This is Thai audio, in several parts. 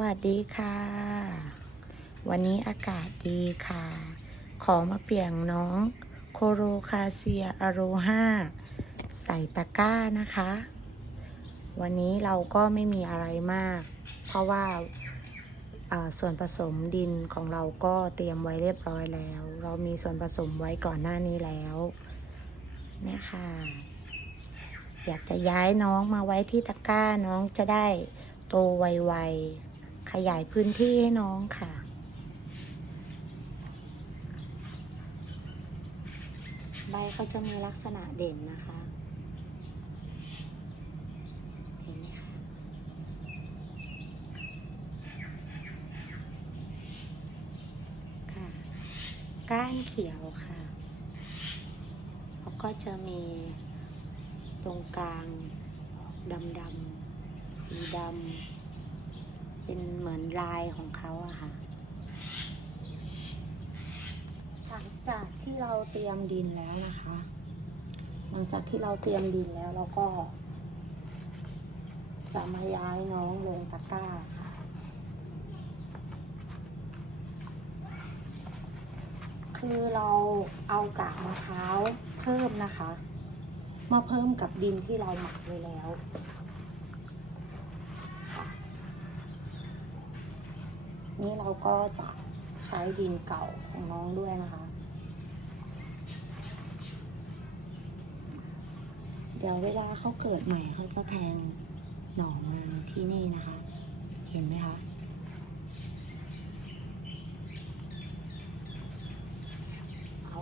วัสดีค่ะ วันนี้อากาศดีค่ะ ขอมาเปลี่ยนน้องโคโรคาเซียอโรฮาใส่ตะกร้านะคะ วันนี้เราก็ไม่มีอะไรมาก เพราะว่าาส่วนผสมดินของเราก็เตรียมไว้เรียบร้อยแล้ว เรามีส่วนผสมไว้ก่อนหน้านี้แล้วเนี่ยค่ะอยากจะย้ายน้องมาไว้ที่ตะกร้าน้องจะได้โตไวๆ ยายพื้นที่ให้น้องค่ะ ใบเขาจะมีลักษณะเด่นนะคะค่ะก้านเขียวค่ะ แล้วก็จะมีตรงกลางดำๆสีดำ เป็นเหมือนลายของเขาอะค่ะ หลังจากที่เราเตรียมดินแล้วนะคะ หลังจากที่เราเตรียมดินแล้วเราก็ จะมาย้ายน้องลงตะกร้าค่ะ คือเราเอากากมะพร้าวเพิ่มนะคะ มาเพิ่มกับดินที่เราหมักไว้แล้ว นี่เราก็จะใช้ดินเก่าของน้องด้วยนะคะ เดี๋ยวเวลาเขาเกิดใหม่เขาจะแทงหนองมาที่นี่นะคะ เห็นไหมคะเอา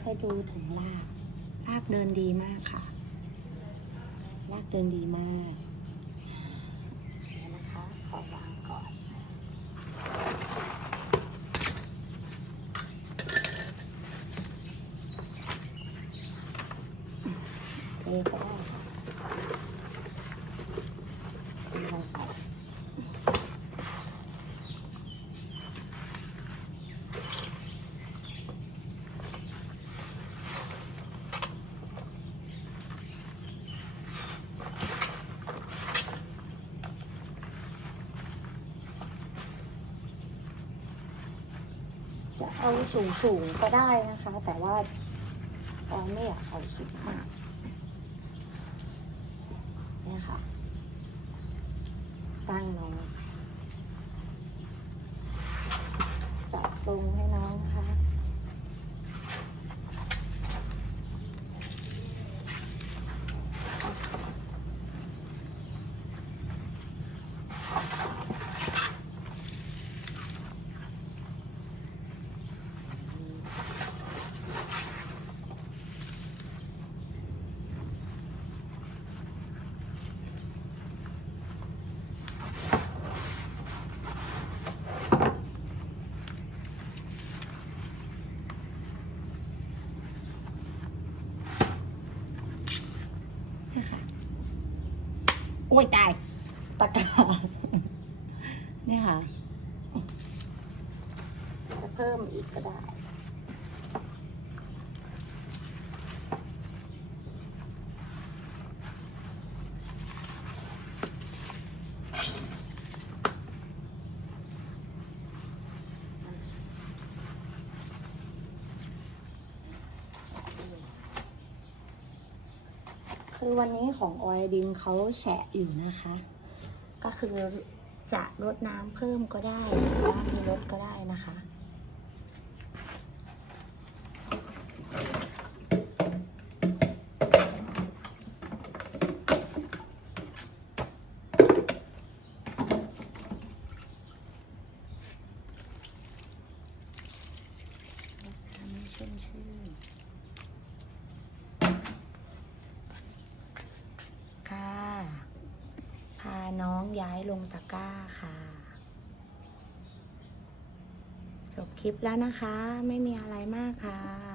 ให้ดูถึงรากรากเดินดีมากค่ะ รากเดินดีมาก เดี๋ยวนะคะ ขอวางก่อน เอก็ได้จะเอาสูงสูงๆก็ได้นะคะ แต่ว่าตอนไม่อยากเอาสูงมาก เนี่ยค่ะ ตั้งลงจัดทรงให้น้องนะคะ เนี่ยค่ะ โอ้ยตาย ตะกร้าเนี่ยค่ะ จะเพิ่มอีกก็ได้ คือวันนี้ของออยดินเขาแฉะอยู่นะคะ ก็คือจะลดน้ำเพิ่มก็ได้หรือว่ามีลดก็ได้นะคะชุ่มชื่น ค่ะ พาน้อง ย้ายลงตะกร้าค่ะจบคลิปแล้วนะคะ ไม่มีอะไรมากค่ะ